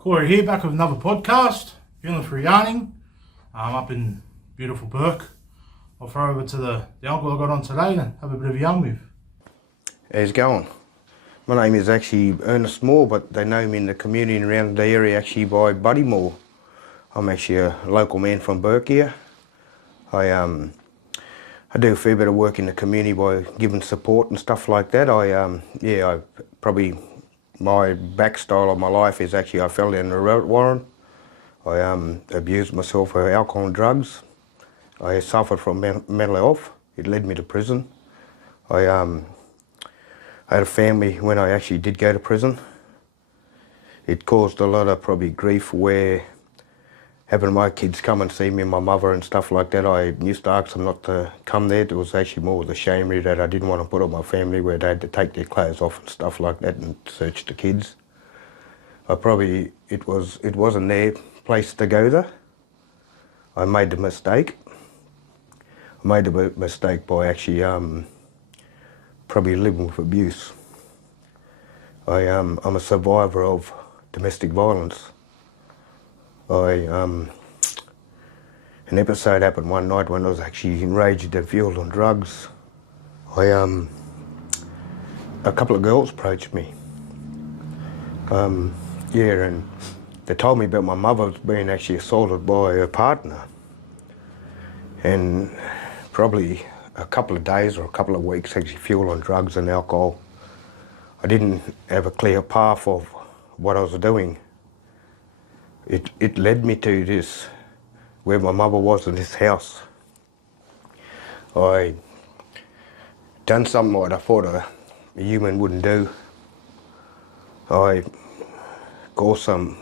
Corey here, back with another podcast. Feeling for yarning. I'm up in beautiful Burke. I'll throw over to the uncle I got on today and have a bit of a yarn with. How's it going? My name is actually Ernest Moore, but they know me in the community and around the area actually by Buddy Moore. I'm actually a local man from Burke here. I do a fair bit of work in the community by giving support and stuff like that. My back style of my life is actually I fell down the road warren. I abused myself for alcohol and drugs. I suffered from mental health. It led me to prison. I had a family when I actually did go to prison. It caused a lot of probably grief where having my kids come and see me and my mother and stuff like that, I used to ask them not to come there. It was actually more the shame that I didn't want to put on my family where they had to take their clothes off and stuff like that and search the kids. It wasn't their place to go there. I made the mistake. I made the mistake by actually probably living with abuse. I'm a survivor of domestic violence. An episode happened one night when I was actually enraged and fueled on drugs. A couple of girls approached me. And they told me about my mother being actually assaulted by her partner. And probably a couple of days or a couple of weeks actually fueled on drugs and alcohol. I didn't have a clear path of what I was doing. It led me to this, where my mother was in this house. I done something what I thought a human wouldn't do. I caused some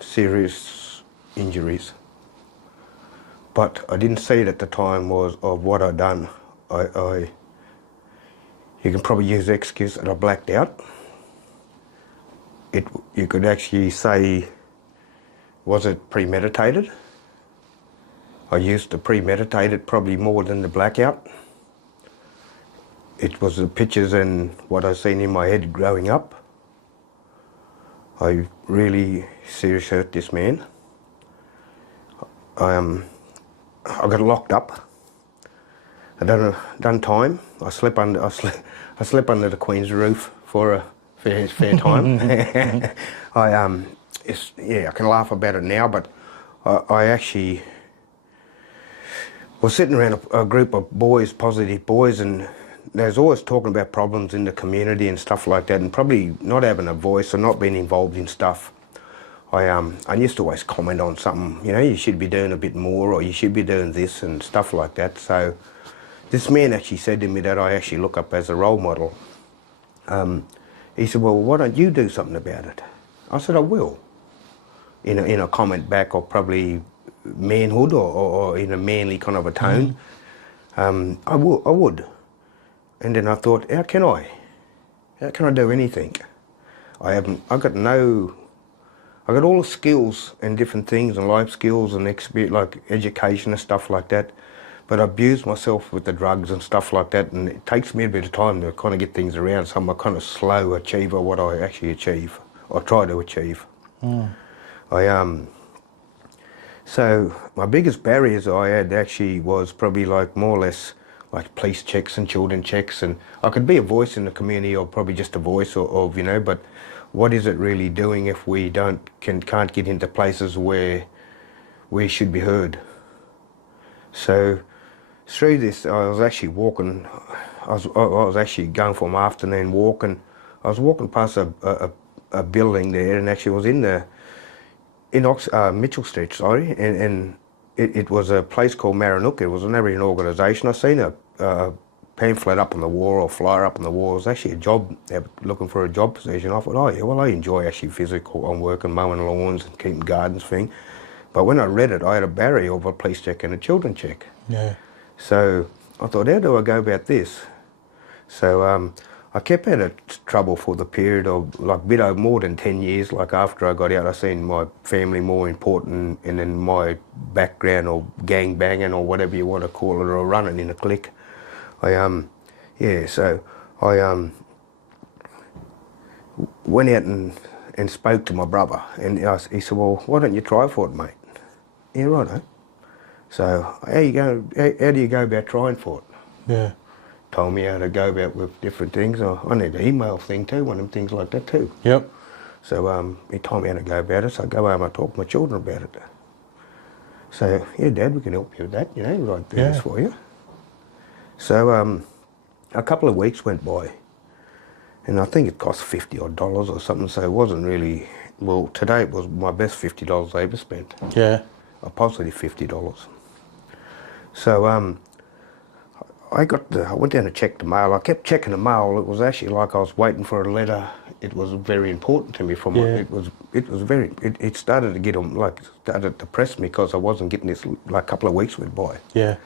serious injuries. But I didn't see it at the time of what I'd done. You can probably use the excuse that I blacked out. You could actually say, was it premeditated? I used to premeditate it probably more than the blackout. It was the pictures and what I seen in my head growing up. I really seriously hurt this man. I got locked up. I done time. I slept under the Queen's roof for a fair time. I can laugh about it now, but I actually was sitting around a group of boys, positive boys, and they was always talking about problems in the community and stuff like that, and probably not having a voice or not being involved in stuff. I used to always comment on something, you should be doing a bit more, or you should be doing this and stuff like that. So this man actually said to me that I actually look up as a role model. He said, well, why don't you do something about it? I said, I will. In a comment back, or probably manhood, or in a manly kind of a tone. I would. And then I thought, how can I do anything? I got all the skills and different things and life skills and experience, like education and stuff like that, but I abuse myself with the drugs and stuff like that, and it takes me a bit of time to kind of get things around, so I'm a kind of slow achiever what I actually achieve, or try to achieve. So my biggest barriers I had actually was probably like more or less like police checks and children checks, and I could be a voice in the community, or probably just a voice of but what is it really doing if we can't get into places where we should be heard? So through this, I was actually walking. I was actually going for my afternoon walk, and I was walking past a building there, and actually was in Mitchell Street, sorry, and it was a place called Maranook. It was an Aboriginal organisation. I seen a pamphlet up on the wall, or flyer up on the wall. It was actually a job, looking for a job position. I thought, oh yeah, well I enjoy actually physical work and mowing lawns and keeping gardens thing. But when I read it, I had a barrier of a police check and a children check. Yeah. So I thought, how do I go about this? So I kept out of trouble for the period of like a bit over more than 10 years. Like after I got out, I seen my family more important, and then my background, or gang banging, or whatever you want to call it, or running in a clique. So I went out and and spoke to my brother, and he said, well, why don't you try for it, mate? Yeah, right. So how do you go about trying for it? Yeah. Told me how to go about with different things. I need an email thing too, one of them things like that too. Yep. So he told me how to go about it, so I go home and talk to my children about it. So, yeah, Dad, we can help you with that, you know, we'd like to do this for you. So a couple of weeks went by, and I think it cost $50 odd or something, so it wasn't really, well, today it was my best $50 I ever spent. Yeah. A positive $50. So I went down to check the mail. I kept checking the mail. It was actually like I was waiting for a letter. It was very important to me. It started to get started to press me because I wasn't getting this. Like a couple of weeks went by. Yeah.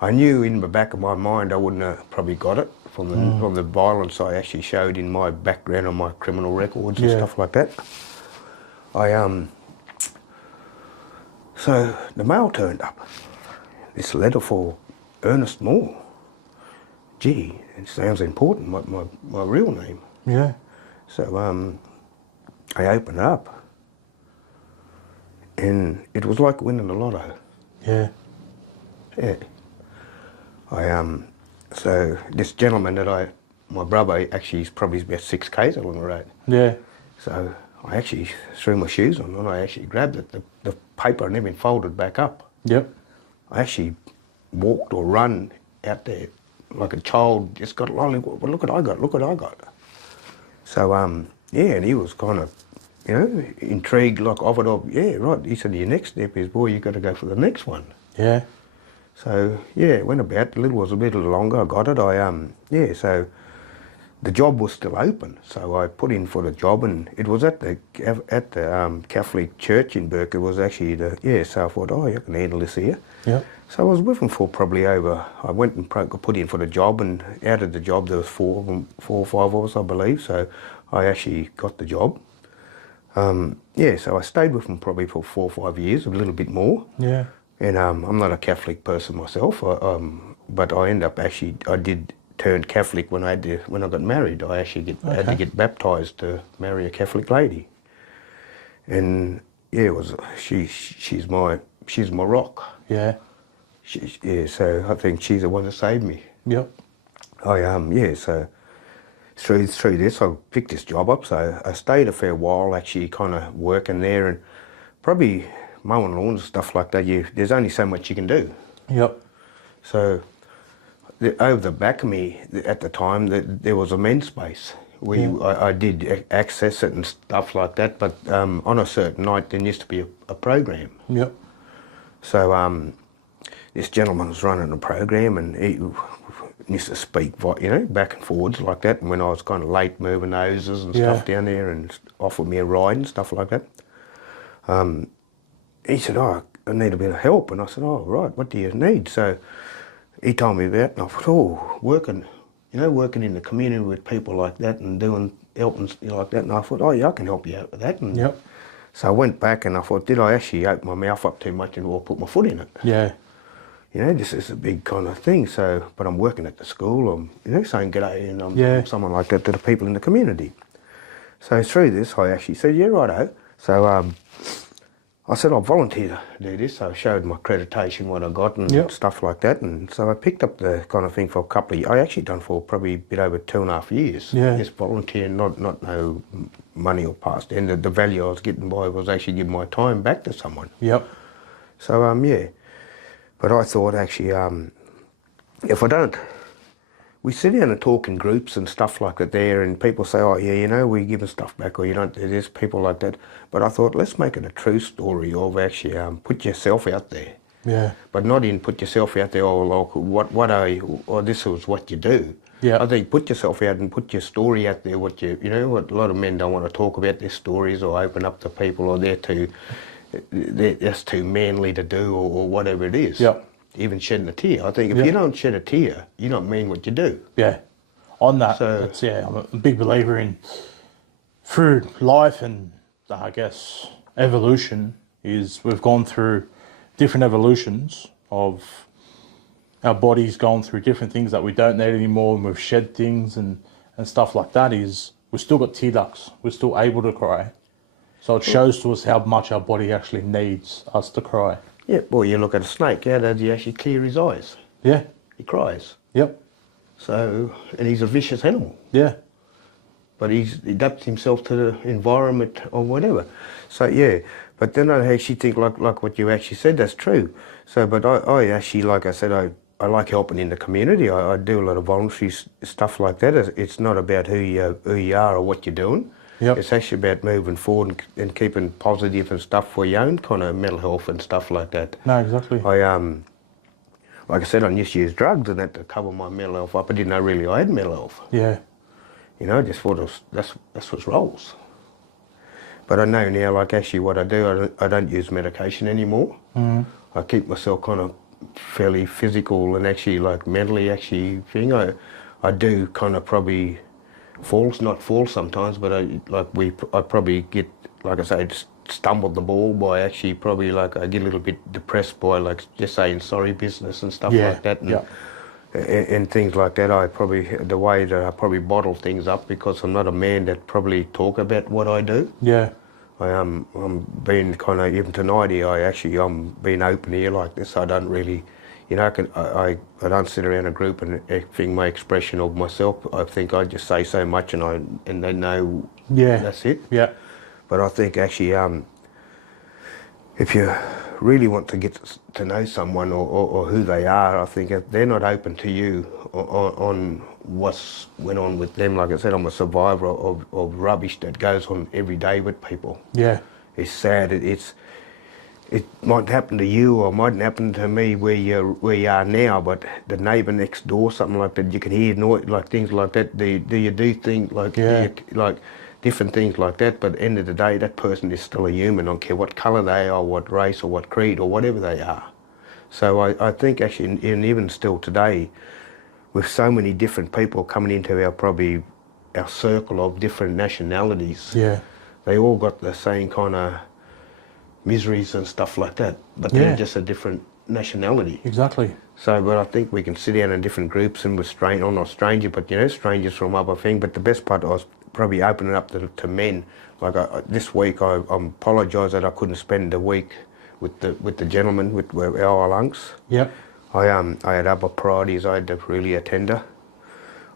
I knew in the back of my mind I wouldn't have probably got it from the violence I actually showed in my background on my criminal records and stuff like that. So the mail turned up. This letter for Ernest Moore. Gee, it sounds important, my real name. Yeah. So I opened it up, and it was like winning the lotto. Yeah. Yeah. So this gentleman my brother actually is probably about 6 k's along the road. Yeah. So I actually threw my shoes on and I actually grabbed it. The paper had never been folded back up. Yep. I actually walked or run out there like a child, just got lonely. Well, look what I got. So, yeah, and he was kind of, you know, intrigued, like offered up, yeah, right. He said, your next step is, boy, you got to go for the next one. Yeah. So, yeah, it went about, was a little longer, I got it. So the job was still open. So I put in for the job, and it was at the Catholic church in Burke. It was actually so I thought, oh, you can handle this here. Yep. So I was with them for probably I went and put in for the job, and out of the job there was 4 or 5 of us, I believe. So I actually got the job. So I stayed with them probably for 4 or 5 years, a little bit more. Yeah. And I'm not a Catholic person myself, but I did turn Catholic when I got married. I actually had to get baptised to marry a Catholic lady. And yeah, she's my rock. Yeah. So I think she's the one that saved me. Yep. So through this, I picked this job up. So I stayed a fair while, actually, kind of working there, and probably mowing lawns and stuff like that. There's only so much you can do. Yep. So over the back of me at the time, there was a men's space. I did access it and stuff like that, but on a certain night there used to be a program. Yep. So this gentleman was running a program, and he used to speak, you know, back and forwards like that. And when I was kind of late, moving hoses and stuff down there, and offered me a ride and stuff like that. He said, oh, I need a bit of help. And I said, oh, right, what do you need? So he told me that, and I thought, oh, working in the community with people like that and helping like that. And I thought, oh, yeah, I can help you out with that. And Yep. so I went back and I thought, did I actually open my mouth up too much or put my foot in it? Yeah. You know, this is a big kind of thing. So, but I'm working at the school. I'm, you know, saying g'day, and I'm someone like that to the people in the community. So through this, I actually said, yeah, righto. So I said, I'll volunteer to do this. So I showed my accreditation, what I got and stuff like that. And so I picked up the kind of thing for a couple of years. I actually done for probably a bit over 2.5 years. Yeah. Just volunteering, not no money or past. And the value I was getting by was actually giving my time back to someone. Yep. So, yeah. But I thought actually, if I don't, we sit down and talk in groups and stuff like that there, and people say, oh yeah, you know, we're giving stuff back, or you don't do this, people like that. But I thought, let's make it a true story of actually put yourself out there. Yeah. But not in put yourself out there, or like, what are you, or this is what you do. Yeah. I think put yourself out and put your story out there, what you know, what a lot of men don't want to talk about their stories or open up to people, or they're just too manly to do, or whatever it is. Yep. Even shedding a tear. I think if you don't shed a tear, you don't mean what you do. Yeah. On that, So, I'm a big believer in through life and I guess evolution is we've gone through different evolutions of our body's gone through different things that we don't need anymore, and we've shed things and stuff like that. Is we've still got tear ducts. We're still able to cry. So it shows to us how much our body actually needs us to cry. Yeah, well, you look at a snake, how does he actually clear his eyes? Yeah. He cries. Yep. So, and he's a vicious animal, Yeah. but he adapts himself to the environment or whatever. So, yeah, but then I actually think, like what you actually said, that's true. So, but I actually, like I said, I like helping in the community. I do a lot of voluntary stuff like that. It's not about who you are or what you're doing. Yep. It's actually about moving forward and keeping positive and stuff for your own kind of mental health and stuff like that. No, exactly. Like I said, I used to use drugs and that to cover my mental health up. I didn't know really I had mental health. Yeah. You know, I just thought that's what rolls. But I know now, like actually what I do, I don't use medication anymore. I keep myself kind of fairly physical and actually like mentally actually thing. I do kind of probably not fall sometimes, but I probably get, like I say, just stumbled the ball by actually probably like I get a little bit depressed by like just saying sorry business and stuff Yeah, like that. And, yeah. and things like that, the way that I probably bottle things up because I'm not a man that probably talk about what I do. Yeah. I'm being kind of, even tonight here, I'm being open here like this. I don't really, you know, I don't sit around a group and think my expression of myself. I think I just say so much and they know that's it. Yeah. But I think actually, if you really want to get to know someone or who they are, I think if they're not open to you on what's went on with them, like I said, I'm a survivor of rubbish that goes on every day with people. Yeah. It's sad. It might happen to you or might happen to me where you are now, but the neighbour next door, something like that, you can hear noise, like things like that. Do you do things like like different things like that? But at the end of the day, that person is still a human. I don't care what colour they are, what race or what creed or whatever they are. So I think actually, and even still today, with so many different people coming into our circle of different nationalities, Yeah. they all got the same kind of miseries and stuff like that, but they're just a different nationality. Exactly. So, but I think we can sit down in different groups and with not strangers, but you know, strangers from other things. But the best part, I was probably opening up to men. Like this week, I apologise that I couldn't spend the week with the gentleman with our lungs. Yep. I had other priorities I had to really attend to.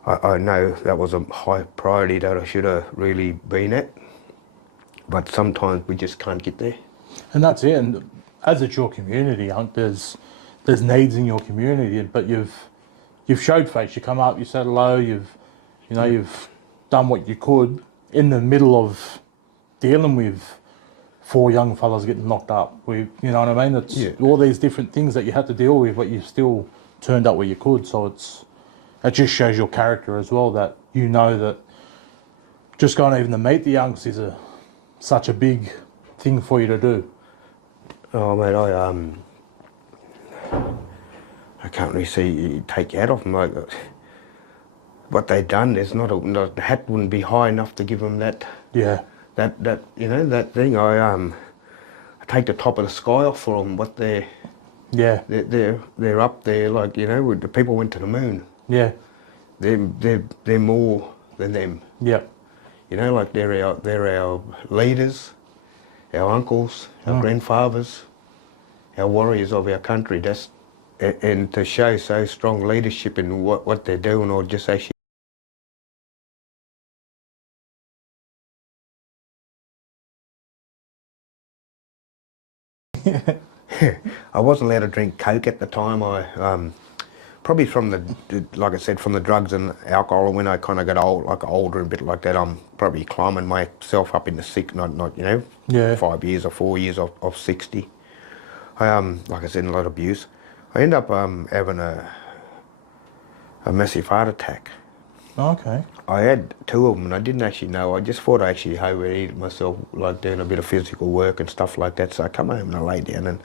I know that was a high priority that I should have really been at, but sometimes we just can't get there. And that's it. And as it's your community, there's needs in your community, but you've showed face. You come up, you said hello. You've done what you could in the middle of dealing with 4 young fellas getting knocked up. You know what I mean? It's all these different things that you had to deal with, but you still turned up where you could. So it just shows your character as well, that you know that just going even to meet the youngs is such a big thing for you to do. Oh mate, I can't really see you take your hat off them. Like what they've done, the hat wouldn't be high enough to give them that. Yeah. That you know, that thing. I take the top of the sky off for them. What they're up there, like, you know, the people went to the moon. Yeah. They're more than them. Yeah. You know, like they're our leaders, our uncles, our grandfathers, our warriors of our country. And to show so strong leadership in what they're doing, or just actually. I wasn't allowed to drink Coke at the time. I probably from like I said, from the drugs and alcohol. And when I kind of got older and a bit like that, I'm probably climbing myself up into not 5 years or 4 years of 60. I like I said, a lot of abuse. I ended up having a massive heart attack. Okay. I had 2 of them and I didn't actually know. I just thought I actually overeated myself, like doing a bit of physical work and stuff like that. So I come home and I lay down, and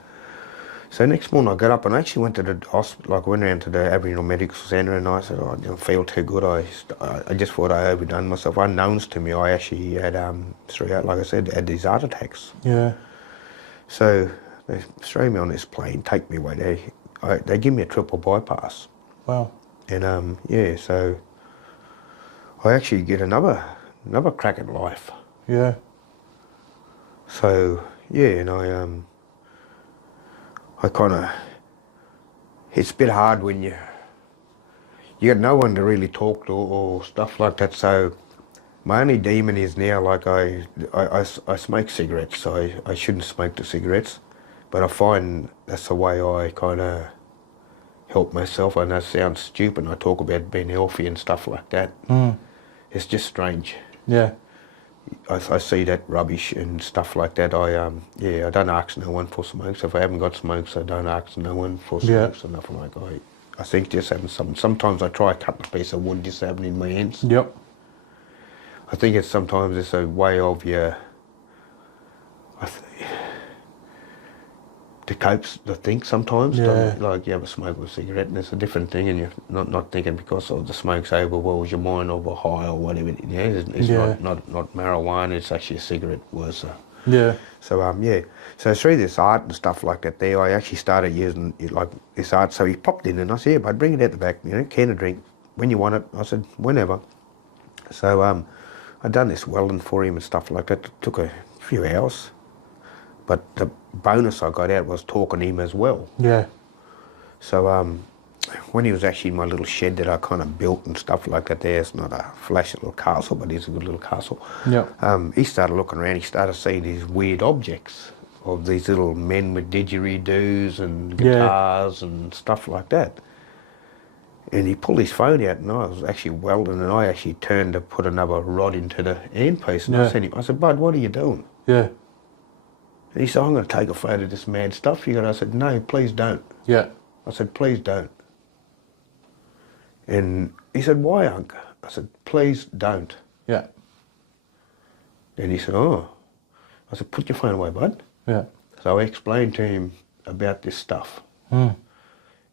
so next morning I got up and I actually went to the hospital, like went around to the Aboriginal Medical Centre, and I said, I didn't feel too good. I just thought I overdone myself. Unknowns to me, I actually had, like I said, had these heart attacks. Yeah. So they throw me on this plane, take me away. They give me a triple bypass. Wow. And so I actually get another crack at life. Yeah. So yeah, and I kind of, it's a bit hard when you got no one to really talk to or stuff like that. So my only demon is now, like I smoke cigarettes, so I shouldn't smoke the cigarettes, but I find that's the way I kind of help myself. I know it sounds stupid, I talk about being healthy and stuff like that. It's just strange. Yeah. I see that rubbish and stuff like that. I don't ask no one for smokes. If I haven't got smokes, I don't ask no one for smokes or nothing like that. I think just having some. Sometimes I try cutting a piece of wood, just having it in my hands. Yep. I think sometimes it's a way of to cope. I think sometimes, Yeah. like you have a smoke with a cigarette, and it's a different thing, and you're not thinking because of the smoke's overwhelms your mind of a high or whatever. It's Yeah. not marijuana. It's actually a cigarette worse. Yeah. So so through this art and stuff like that, there I actually started using like this art. So he popped in, and I said, "Yeah, bud, bring it out the back. Can of drink when you want it." I said, "Whenever." So I done this welding for him and stuff like that. It took a few hours, but the bonus I got out was talking to him as well. Yeah. So when he was actually in my little shed that I kind of built and stuff like that, it's not a flashy little castle, but it's a good little castle. Yep. He started looking around. He started seeing these weird objects of these little men with didgeridoos and guitars and stuff like that. And he pulled his phone out, and I was actually welding, and I actually turned to put another rod into the handpiece. And I said, "Bud, what are you doing?" Yeah. And he said, "I'm going to take a photo of this mad stuff you got." I said, "No, please don't." Yeah. I said, "Please don't." And he said, "Why, Unc?" I said, "Please don't." Yeah. And he said, "Oh." I said, "Put your phone away, bud." Yeah. So I explained to him about this stuff.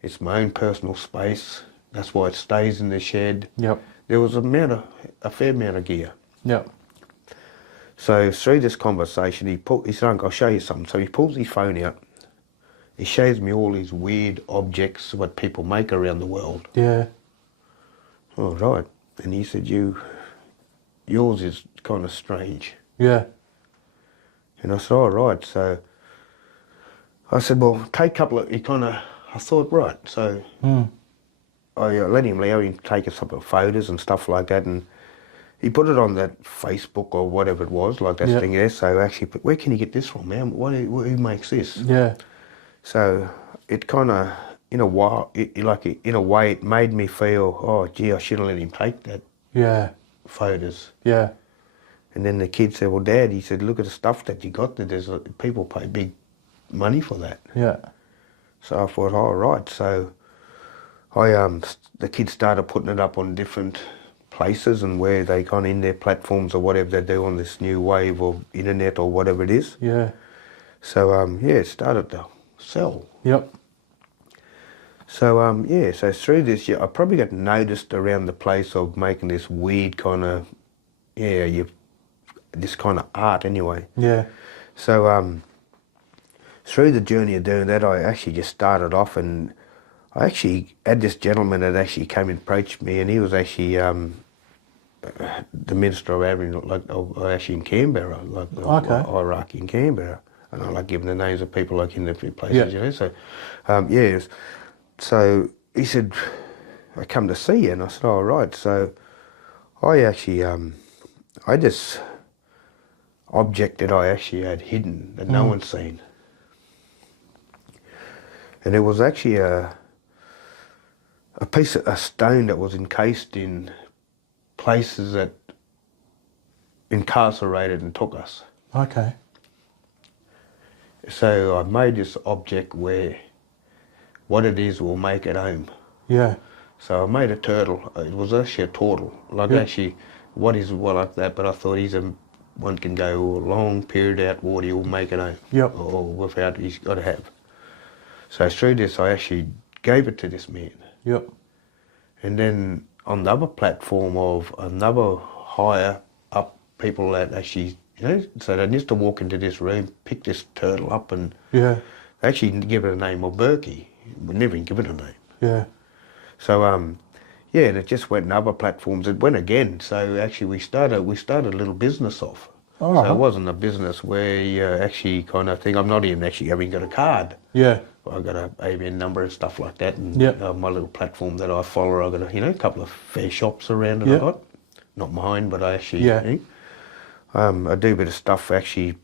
It's my own personal space. That's why it stays in the shed. Yep. There was a fair amount of gear. Yep. So through this conversation, he said, "Uncle, I'll show you something." So he pulls his phone out. He shows me all these weird objects, what people make around the world. Yeah. Oh, right. And he said, yours is kind of strange. Yeah. And I said, "Oh, right." So I said, "Well, take a couple of," I thought, right. So I let him allow him to take a couple of photos and stuff like that. And he put it on that Facebook or whatever it was, like that thing there. So actually, where can you get this from, man? Who makes this? Yeah. So it kind of, in a way, it made me feel, oh, gee, I shouldn't let him take that Yeah. photos. Yeah. And then the kid said, "Well, Dad," he said, "look at the stuff that you got. There's people pay big money for that." Yeah. So I thought, "Oh, right." So the kids started putting it up on different places and where they kind of in their platforms or whatever they do on this new wave of internet or whatever it is. Yeah. So it started to sell. Yep. So so through this, I probably got noticed around the place of making this weird kind of, this kind of art anyway. Yeah. So through the journey of doing that, I actually just started off, and I actually had this gentleman that actually came and approached me, and he was actually the Minister of Aboriginal, actually in Canberra, Iraqi in Canberra. And I like giving the names of people like in the places, So, So he said, "I come to see you," and I said, "Oh, right." So I actually, I this object that I actually had hidden that no one's seen, and it was actually a piece of a stone that was encased in places that incarcerated and took us. Okay. So I made this object where what it is will make it home. Yeah. So I made a turtle. It was actually a turtle. Actually, what is like that? But I thought one can go a long period out water, he'll make it home. Yep. Or without, he's got to have. So through this, I actually gave it to this man. Yep. And then on the other platform of another higher up people that actually, so they used to walk into this room, pick this turtle up, and Yeah. actually give it a name of Berkey. We never even give it a name. Yeah. So and it just went in other platforms. It went again. So actually we started a little business off. Oh, So it wasn't a business where you actually kind of think, I'm not even actually having got a card. yeah, I've got a ABN number and stuff like that, and Yep. my little platform that I follow, I've got a couple of fair shops around that I Yep. got. Not mine, but I actually, Yeah. I do a bit of stuff actually,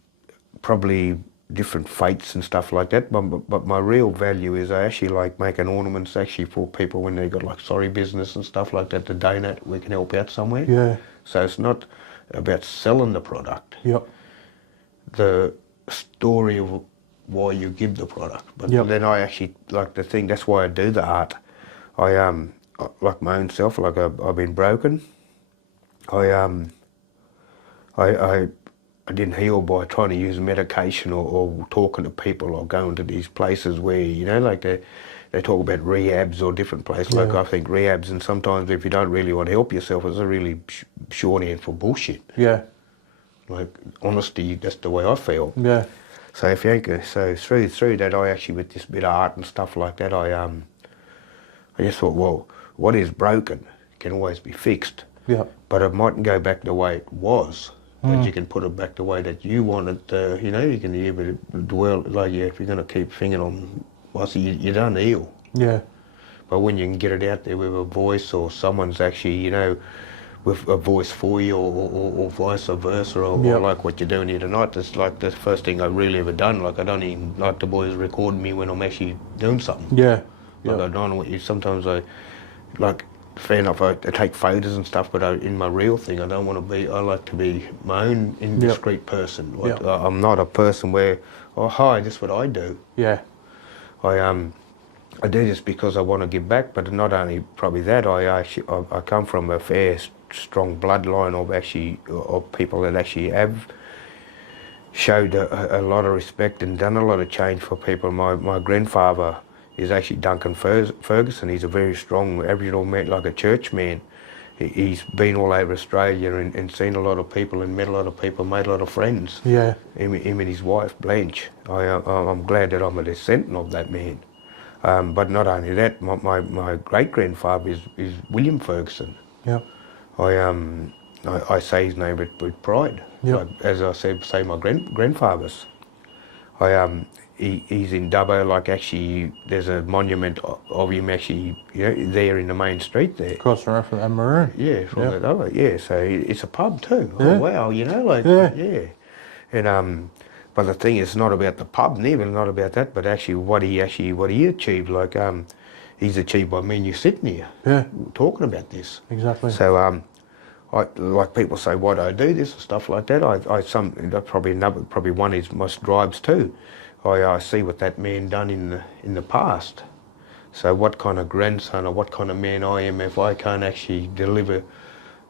probably different fates and stuff like that. But my real value is I actually like making ornaments actually for people when they got like sorry business and stuff like that to donate. We can help out somewhere. Yeah. So it's not about selling the product, Yep. the story of why you give the product. But Yep. then I actually like the thing. That's why I do the art. Like my own self. Like I've been broken. I didn't heal by trying to use medication or talking to people or going to these places where like they talk about rehabs or different places. Like Yeah. I think rehabs, and sometimes if you don't really want to help yourself, it's a really shorthand for bullshit. Yeah. Like honesty, that's the way I feel. Yeah. So if you ain't so through that, I actually with this bit of art and stuff like that, I just thought, well, what is broken can always be fixed, Yep. but it mightn't go back the way it was. But you can put it back the way that you want it. You can even dwell like if you're going to keep fingering on, well, so you don't heal. Yeah. But when you can get it out there with a voice, or someone's actually, with a voice for you, or vice versa, or Yep. like what you're doing here tonight, it's like the first thing I've really ever done. Like I don't even like the boys recording me when I'm actually doing something. Yeah. Like I don't know what you. Sometimes I, like, fair enough. I take photos and stuff, but in my real thing, I don't want to be. I like to be my own indiscreet person. Like, Yep. I'm not a person where, oh hi, this is what I do. Yeah. I do this because I want to give back, but not only probably that. I come from a fair, strong bloodline of people that actually have showed a lot of respect and done a lot of change for people. My grandfather is actually Duncan Ferguson. He's a very strong Aboriginal man, like a church man. He's been all over Australia and seen a lot of people and met a lot of people, made a lot of friends. Yeah. Him and his wife, Blanche. I'm glad that I'm a descendant of that man. But not only that, my great-grandfather is William Ferguson. Yep. I say his name with pride. Yep. Like, as I said, say my grandfather's. He's in Dubbo. Like actually, there's a monument of him actually, there in the main street there. Across the road from that maroon. Yeah, from Yep. the Dubbo. Yeah, so it's a pub too. Yeah. Oh wow, Yeah. And but the thing is not about the pub, neither not about that, but actually what he achieved. Like he's achieved by me and you sitting here Yeah. talking about this. Exactly. So I like people say, why do I do this and stuff like that. Probably one is my stripes too. I see what that man done in the past. So what kind of grandson or what kind of man I am if I can't actually deliver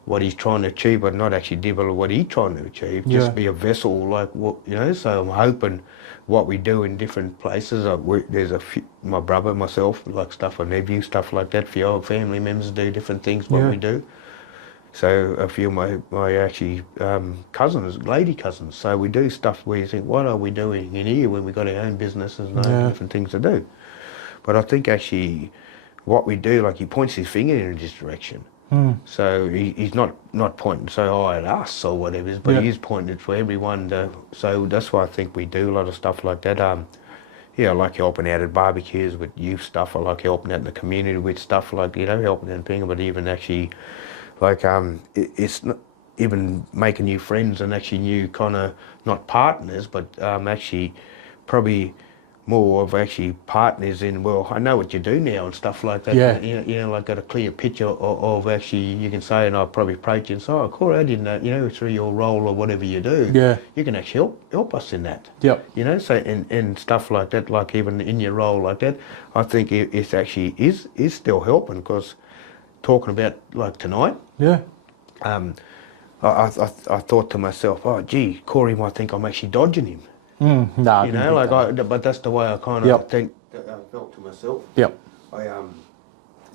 what he's trying to achieve, but not actually deliver what he's trying to achieve. Yeah. Just be a vessel, like what So I'm hoping what we do in different places. There's a few, my brother, myself, like stuff, a nephew, stuff like that. A few other family members do different things. What Yeah. we do. So a few of my actually cousins, lady cousins. So we do stuff where you think, what are we doing in here when we got our own businesses and Yeah. different things to do? But I think actually what we do, like he points his finger in this direction. So he's not pointing so high at us or whatever, but Yeah. he is pointing it for everyone. So that's why I think we do a lot of stuff like that. I like helping out at barbecues with youth stuff. I like helping out in the community with stuff like, helping out thing, but even actually, like, it's not even making new friends and actually new kind of, not partners, but actually probably more of actually partners in, well, I know what you do now and stuff like that. Yeah. Like got a clear picture of actually, you can say, and I'll probably approach you and say, oh, Corey, I didn't know, through your role or whatever you do, Yeah. you can actually help us in that. Yep. So and stuff like that, like even in your role like that, I think it's actually is still helping, because talking about like tonight, Yeah. I thought to myself, oh gee, Corey might think I'm actually dodging him. No. But that's the way I kind of Yep. think. I felt to myself. Yep.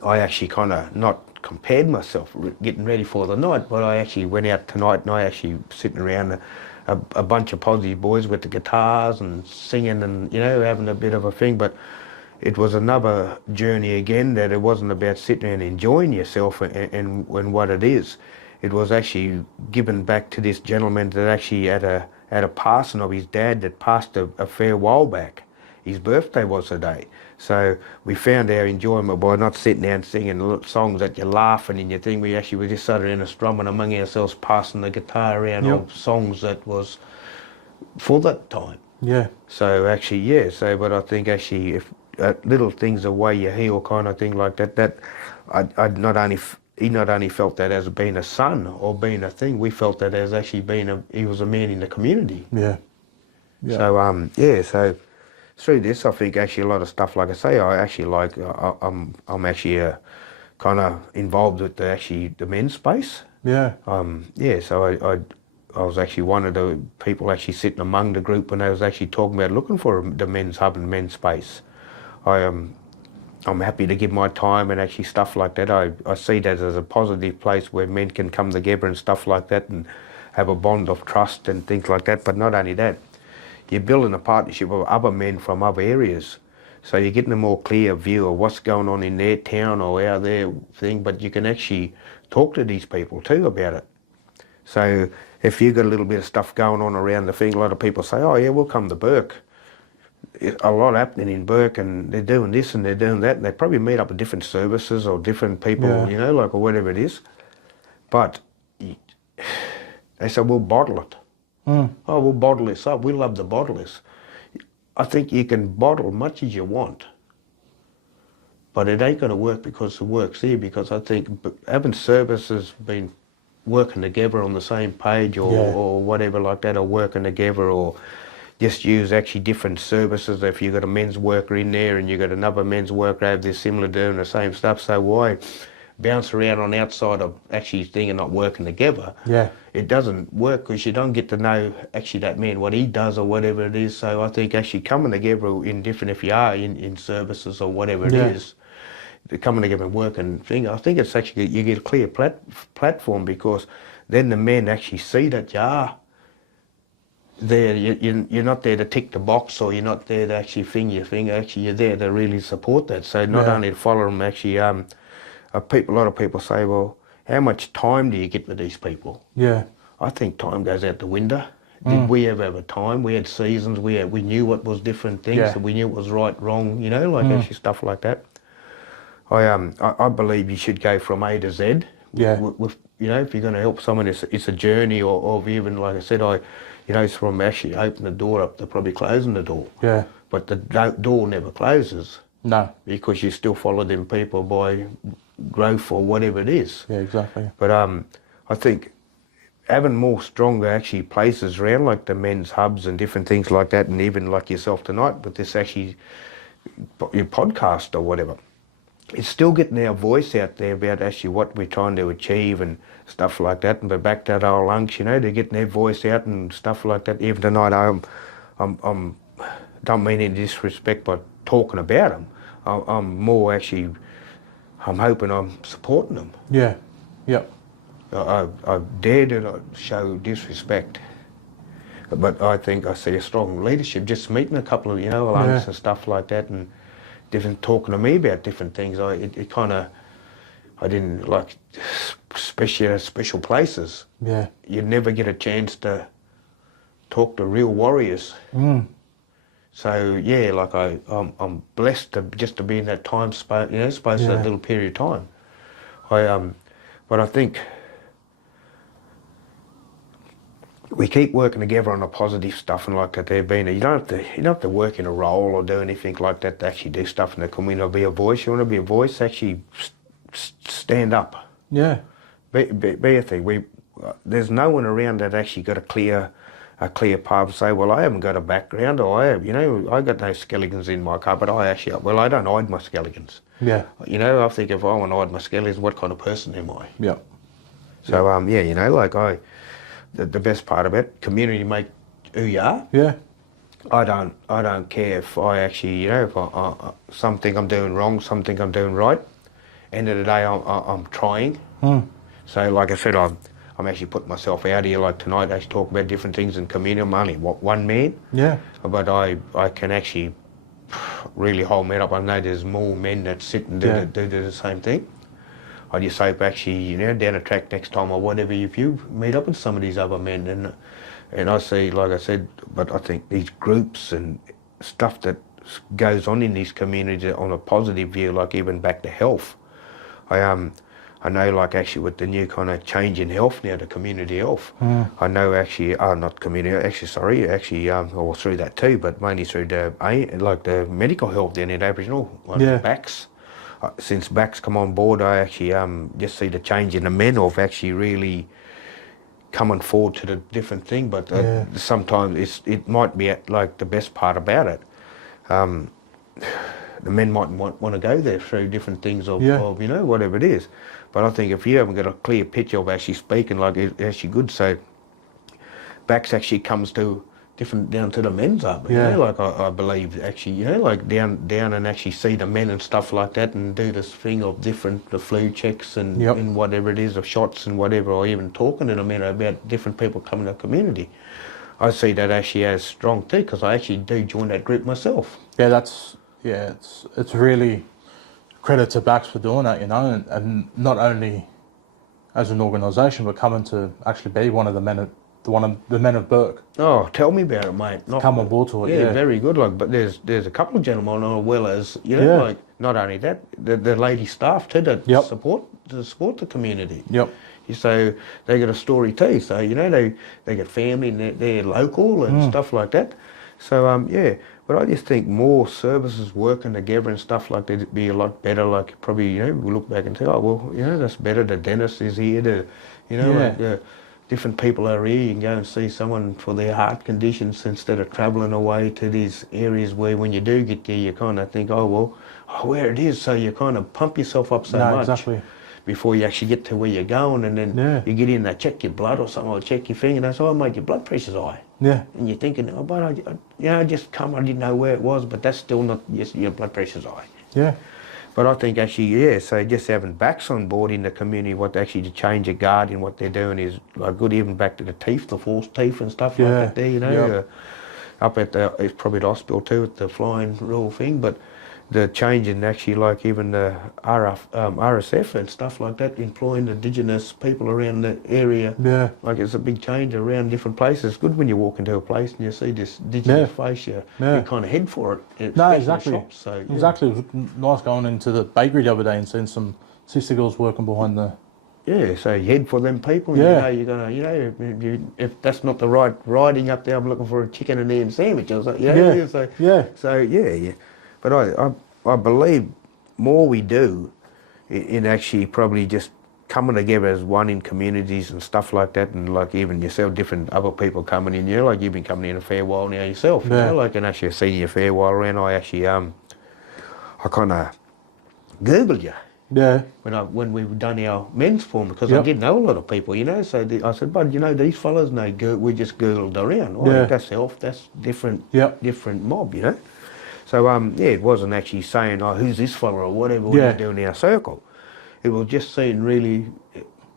I actually kind of not compared myself getting ready for the night, but I actually went out tonight and I actually sitting around a bunch of positive boys with the guitars and singing and having a bit of a thing. But it was another journey again, that it wasn't about sitting and enjoying yourself and what it is. it was actually given back to this gentleman that actually had a passing of his dad that passed a fair while back. His birthday was today. So we found our enjoyment by not sitting there and singing songs that you laughing and you think. We actually were just sort of in a strumming among ourselves, passing the guitar around Yep. of songs that was for that time. Yeah. So actually, yeah. So, but I think actually, if little things the way you heal, kind of thing like that, I'd not only he not only felt that as being a son or being a thing, we felt that as actually being he was a man in the community. Yeah. Yeah. So yeah. So through this, I think actually a lot of stuff, like I say, I actually like. I'm actually kind of involved with the men's space. Yeah. Yeah. So I was actually one of the people actually sitting among the group when they was actually talking about looking for the men's hub and men's space. I'm happy to give my time and actually stuff like that. I see that as a positive place where men can come together and stuff like that and have a bond of trust and things like that. But not only that, you're building a partnership with other men from other areas. So you're getting a more clear view of what's going on in their town or out their thing, but you can actually talk to these people too about it. So if you've got a little bit of stuff going on around the thing, a lot of people say, oh yeah, we'll come to Burke. A lot happening in Burke and they're doing this and they're doing that, and they probably meet up with different services or different people, Yeah. you know, like, or whatever it is. But they say, we'll bottle it. Oh, we'll bottle this up. We love to bottle this. I think you can bottle much as you want, but it ain't going to work because the work's here. Because I think having services been working together on the same page or whatever like that, or working together, or just use actually different services. If you've got a men's worker in there and you've got another men's worker over there similar doing the same stuff, so why bounce around on outside of actually thinking not working together? Yeah. It doesn't work because you don't get to know actually that man, what he does or whatever it is. So I think actually coming together in different, if you are in services or whatever it is, coming together and working thing, I think it's actually, you get a clear platform, because then the men actually see that you are there. You're not there to tick the box, or you're not there to actually finger your finger. Actually, you're there to really support that. So not only to follow them, actually, a lot of people say, well, how much time do you get with these people? Yeah. I think time goes out the window. Did we ever have a time? We had seasons. We knew what was different things. Yeah. And we knew what was right, wrong. You know, like actually stuff like that. I believe you should go from A to Z. Yeah. With you know, if you're going to help someone, it's a journey, or even like I said, it's from actually opening the door up to probably closing the door. Yeah. But the door never closes. No. Because you still follow them people by growth or whatever it is. Yeah, exactly. But I think having more stronger actually places around, like the men's hubs and different things like that, and even like yourself tonight with this actually your podcast or whatever, it's still getting our voice out there about actually what we're trying to achieve and stuff like that. And but back to our lungs, you know, they're getting their voice out and stuff like that. Even tonight, I'm don't mean any disrespect by talking about them. I'm more actually, I'm hoping I'm supporting them. Yeah. Yep. I dare to not show disrespect, but I think I see a strong leadership. Just meeting a couple of, lungs and stuff like that, and different talking to me about different things. It kind of, I didn't like, especially special places. Yeah. You'd never get a chance to talk to real warriors. So yeah, like I'm blessed to be in that time space, that little period of time. But I think we keep working together on the positive stuff and like that. You don't have to work in a role or do anything like that to actually do stuff in the community or be a voice. You want to be a voice, actually stand up. Yeah. Be a thing. There's no one around that actually got a clear path to say, well, I haven't got a background, or I got no skeletons in my car, but I don't hide my skeletons. Yeah. I think if I want to hide my skeletons, what kind of person am I? Yeah. So the best part about it, community make who you are. Yeah. I don't care if I actually, if something I'm doing wrong, something I'm doing right. End of the day, I'm trying. So like I said, I'm actually putting myself out here, like tonight, actually talk about different things in community. I'm only, one man? Yeah. But I can actually really hold me up. I know there's more men that sit and do the same thing. I just hope actually, you know, down the track next time or whatever, if you meet up with some of these other men, and I see, like I said, but I think these groups and stuff that goes on in these communities on a positive view, like even back to health. I know, like actually with the new kind of change in health now, the community health. I know actually, not community, actually sorry, actually, or through that too, but mainly through like the medical health down in Aboriginal, like Yeah. BACS. Since BACS come on board, I actually just see the change in the men of actually really coming forward to the different thing. But Yeah. sometimes it might be like the best part about it. The men might want to go there through different things of, Yeah. you know, whatever it is. But I think if you haven't got a clear picture of actually speaking, like it's actually good. So BACS actually comes to different down to the men's up. You Yeah. know, like I believe actually, you know, like down and actually see the men and stuff like that, and do this thing of the flu checks and, Yep. and whatever it is, of shots and whatever, or even talking to the men about different people coming to the community. I see that actually as strong too, because I actually do join that group myself. Yeah, it's really credit to BACS for doing that, you know, and not only as an organisation, but coming to actually be one of the men of Burke. Oh, tell me about it, mate. Not, Come on board to it, yeah. very good. Like, but there's a couple of gentlemen, as well as, you know, Yeah. like not only that, the lady staff too that Yep. support the community. Yep. So they got a story too. So you know they got family and they're local and stuff like that. So yeah, but I just think more services working together and stuff like that would be a lot better. Like probably, you know, we look back and say, oh well, you know, that's better. The dentist is here. You know, Yeah. like different people are here. You can go and see someone for their heart conditions instead of travelling away to these areas where when you do get there, you kind of think, oh well, where it is. So you kind of pump yourself up so No, much. exactly. Before you actually get to where you're going, and then Yeah. you get in, they check your blood or something, or check your finger, and they say, oh mate, your blood pressure's high. Yeah. And you're thinking, oh, but I just come, I didn't know where it was, but that's still not, yes, your blood pressure's high. Yeah. But I think actually, yeah, so just having BACS on board in the community, what actually to change a guard in what they're doing is like good, even back to the teeth, the false teeth and stuff like Yeah. that there, you know. Yep. Up at it's probably the hospital too with the flying rule thing, but the change in actually like even the RSF and stuff like that, employing Indigenous people around the area. Yeah. Like it's a big change around different places. It's good when you walk into a place and you see this Indigenous Yeah. face, you Yeah. kind of head for it. No, especially in exactly. shops, so, yeah. Exactly. It was nice going into the bakery the other day and seeing some sister girls working behind the. Yeah, so you head for them people. And Yeah. you're gonna, if that's not the right riding up there, I'm looking for a chicken and ham sandwich or something. Yeah. So, Yeah. So yeah. But I believe more we do in actually probably just coming together as one in communities and stuff like that, and like even yourself, different other people coming in. You know, like you've been coming in a fair while now yourself. You Yeah. know, like and actually I've seen you a fair while around. I actually I kind of Googled you. Yeah. When we've done our men's form, because Yep. I didn't know a lot of people, you know. So I said, "Bud, you know, these fellas know we just Googled around. Oh, Yeah. that's health. That's different. Yep. Different mob, you know." So yeah, it wasn't actually saying, "Oh, who's this fella?" or whatever we Yeah. do in our circle. It was just seeing really,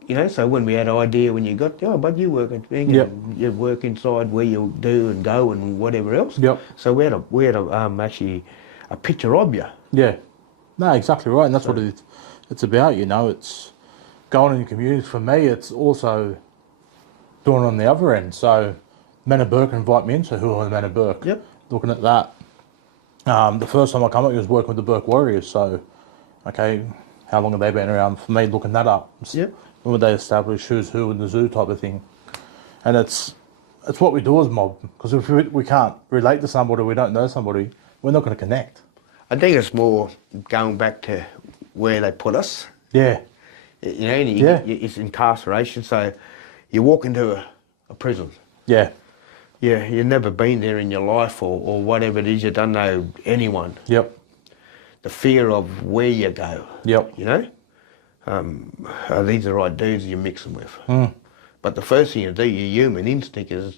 you know. So when we had an idea, when you got, "Oh, but you work at thing, Yep. and you work inside where you do and go and whatever else." Yep. So we had actually a picture of you. Yeah. No, exactly right, and that's what it's about. You know, it's going in the communities. For me, it's also doing it on the other end. So, Men of Burke invite me into who are the Men of Burke. Yep. Looking at that, the first time I come up, I was working with the Burke Warriors. So, okay, how long have they been around? For me, looking that up. Yep. When would they establish who's who in the zoo type of thing? And it's what we do as mob, because if we can't relate to somebody, we don't know somebody, we're not going to connect. I think it's more going back to where they put us. Yeah. You know, Yeah. it's incarceration. So you walk into a prison. Yeah. Yeah, you've never been there in your life or whatever it is. You don't know anyone. Yep. The fear of where you go. Yep. You know, are these the right dudes you're mixing with? Mm. But the first thing you do, your human instinct is,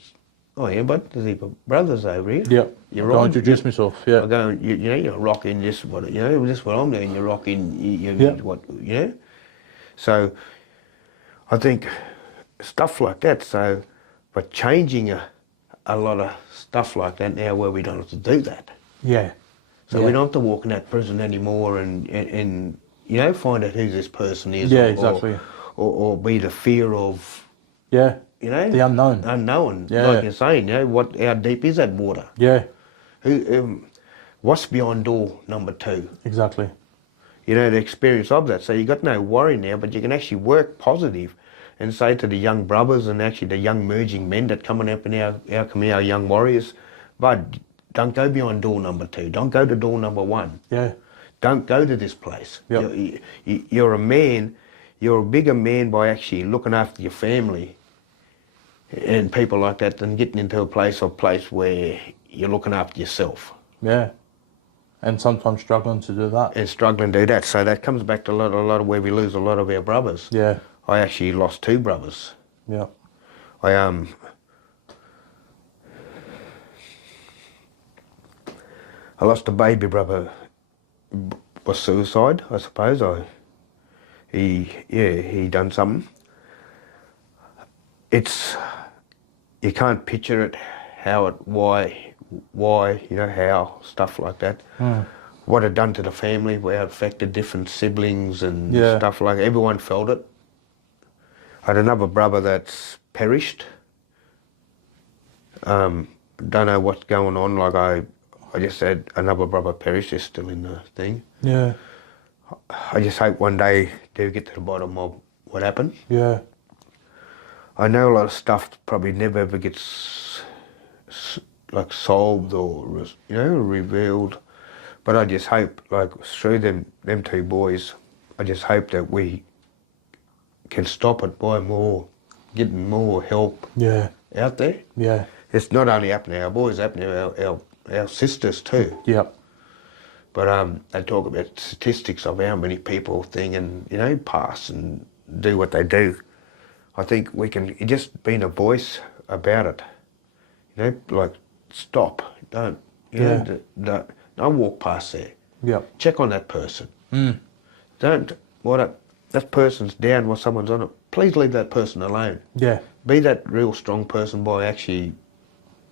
oh yeah, but there's heap of brothers over here. Yep. You're Go right. introduce myself. I Yeah. go, you know, you're rocking this, what you know, this is what I'm doing. You're rocking, Yeah. what you know. So, I think stuff like that. So, but changing a lot of stuff like that now, where we don't have to do that. Yeah. So Yeah. we don't have to walk in that prison anymore and you know, find out who this person is. Yeah, exactly. Or be the fear of, Yeah. you know, The unknown. Unknown. Yeah. Like you're saying, you know, how deep is that water? Yeah. What's beyond door number 2? Exactly. You know, the experience of that. So you got no worry now, but you can actually work positive and say to the young brothers and actually the young merging men that coming up in our community, our young warriors, but don't go beyond door number 2. Don't go to door number 1. Yeah. Don't go to this place. Yep. You're a man, you're a bigger man by actually looking after your family and people like that than getting into a place where you're looking after yourself. Yeah. And sometimes struggling to do that. And struggling to do that. So that comes back to a lot of where we lose a lot of our brothers. Yeah. I actually lost 2 brothers. Yeah. I lost a baby brother, was suicide, I suppose. He done something. You can't picture it, why, you know, how, stuff like that. What it done to the family, how it affected different siblings and stuff like that. Everyone felt it. I had another brother that's perished. Don't know what's going on, like I just said another brother perished, is still in the thing. Yeah. I just hope one day they'll get to the bottom of what happened. Yeah. I know a lot of stuff probably never ever gets like solved or, you know, revealed, but I just hope, like through them 2 boys, I just hope that we can stop it by getting more help Yeah. out there. Yeah. It's not only happening to our boys, happening to our sisters too. Yep. But they talk about statistics of how many people and you know, pass and do what they do. I think we can just being a voice about it. You know, like stop, don't don't walk past there. Yep. Check on that person. Don't that person's down while someone's on it. Please leave that person alone. Yeah. Be that real strong person by actually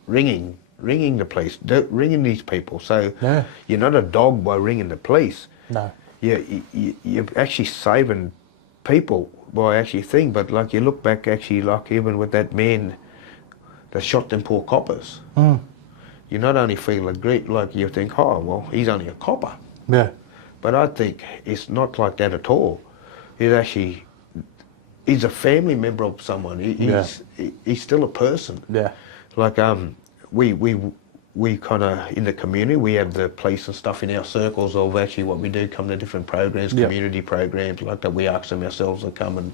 ringing the police, ringing these people. So you're not a dog by ringing the police. No. You're actually saving people by actually thinking. But like you look back, actually, like even with that man that shot them poor coppers, you not only feel like you think, oh well, he's only a copper. Yeah. But I think it's not like that at all. He's a family member of someone. He's still a person. Yeah. Like we kind of in the community, we have the police and stuff in our circles of actually what we do, come to different programs, community programs like that. We ask them ourselves to come and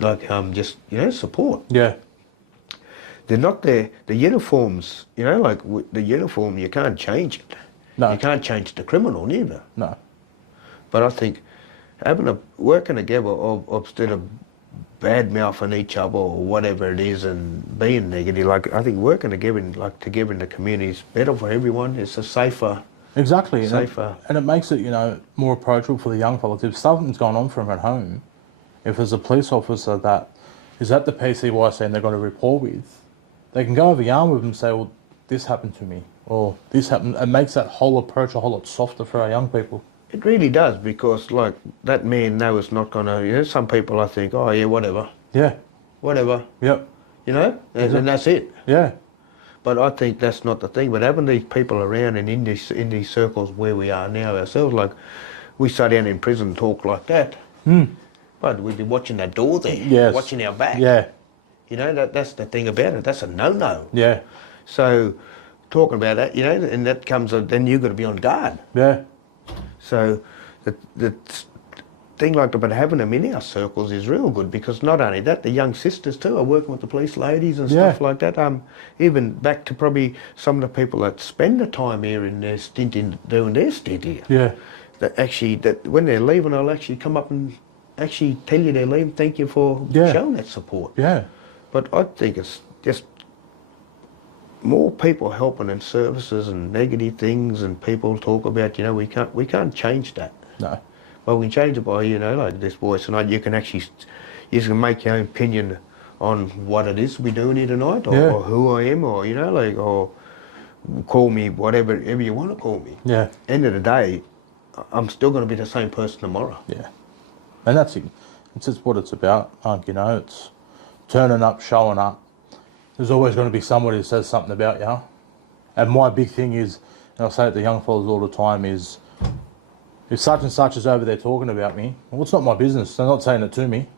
like just, you know, support. Yeah. They're not the uniforms, you know, like the uniform, you can't change it. No. You can't change the criminal neither. No. But I think working together instead of bad mouthing each other or whatever it is and being negative, like I think working together in the community is better for everyone. It's a safer. Exactly. Safer. And it makes it, you know, more approachable for the young fellas. If something's gone on for them at home, if there's a police officer that is at the PCYC and they've got a rapport with, they can go over yarn with them and say, well, this happened to me, or this happened. It makes that whole approach a whole lot softer for our young people. It really does, because like that man knows it's not gonna, you know, some people I think, oh yeah, whatever. Yeah. Whatever. Yep. You know? And that's it. Yeah. But I think that's not the thing. But having these people around and in these circles where we are now ourselves, like we sat down in prison and talk like that. But we'd be watching that door there, Yes. watching our back. Yeah. You know, that's the thing about it. That's a no-no. Yeah. So talking about that, you know, and that comes, then you've got to be on guard. Yeah. So the thing like that, but having them in our circles is real good, because not only that, the young sisters too are working with the police ladies and stuff like that. Even back to probably some of the people that spend the time here in their stint in doing their stint here. Yeah. That when they're leaving, they'll actually come up and actually tell you they're leaving. Thank you for showing that support. Yeah. But I think it's just more people helping in services and negative things, and people talk about, you know, we can't change that. No. Well, we can change it by, you know, like this voice tonight. You can make your own opinion on what it is we're doing here tonight, or who I am, or, you know, like, or call me whatever you want to call me. Yeah. End of the day, I'm still going to be the same person tomorrow. Yeah. And that's it. It's just what it's about, you know. It's turning up, showing up. There's always going to be somebody that says something about you. And my big thing is, and I say it to young fellas all the time, is if such and such is over there talking about me, well, it's not my business. They're not saying it to me.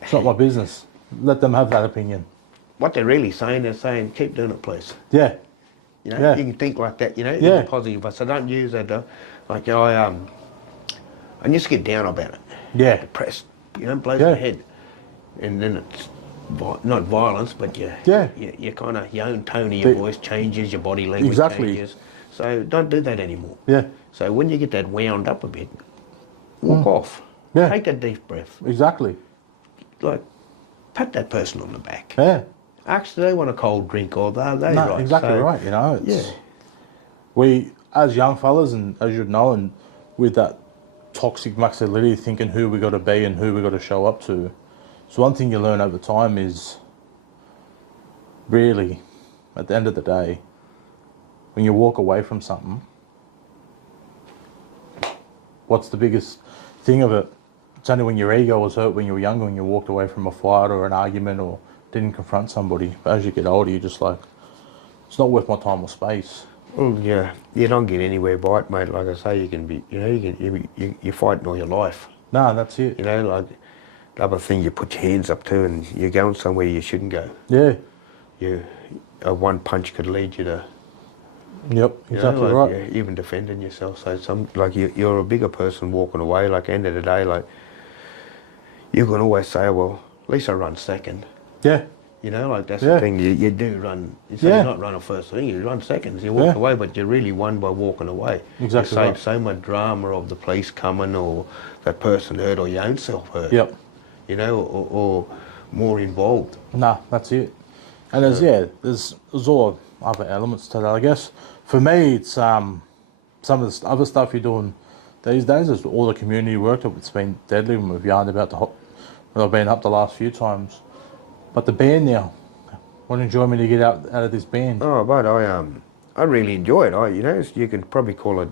It's not my business. Let them have that opinion. What they're really saying, they're saying, keep doing it, please. Yeah. You know, Yeah. you can think like that, you know, Yeah. in a positive, but so don't use that, like, I just get down about it. Yeah. Depressed, you know, blows Yeah. your head. And then it's not violence, but you kind of, your own tone of your voice changes, your body language changes. So don't do that anymore. Yeah. So when you get that wound up a bit, walk off. Yeah. Take a deep breath. Exactly. Like, pat that person on the back. Yeah. Ask, do they want a cold drink or they're No, right. exactly So, right. You know, it's, Yeah. we, as young fellas, and as you'd know, and with that toxic masculinity, thinking who we got to be and who we got to show up to. So one thing you learn over time is really, at the end of the day, when you walk away from something, what's the biggest thing of it? It's only when your ego was hurt when you were younger, when you walked away from a fight or an argument or didn't confront somebody. But as you get older, you're just like, it's not worth my time or space. Well, yeah, you don't get anywhere by it, mate. Like I say, you can be, you know, you're fighting all your life. No, that's it. You know, like the other thing, you put your hands up to, and you're going somewhere you shouldn't go. Yeah. A one punch could lead you to. Yep, You exactly know, like, right. yeah, even defending yourself. So you're a bigger person walking away. Like end of the day, like you can always say, well, at least I run second. Yeah. You know, like that's Yeah. the thing. You do run. You say you're not running first thing. You run seconds. You walk Yeah. away, but you really won by walking away. Exactly You save right. so much drama of the police coming or that person hurt or your own self hurt. Yep. You know, or more involved. Nah, that's it. And there's all other elements to that. I guess for me, it's some of the other stuff you're doing these days is all the community work that's been deadly. And we've yarned about I've been up the last few times. But the band now, what enjoyment do you get out of this band? Oh, but I really enjoy it. You know, you can probably call it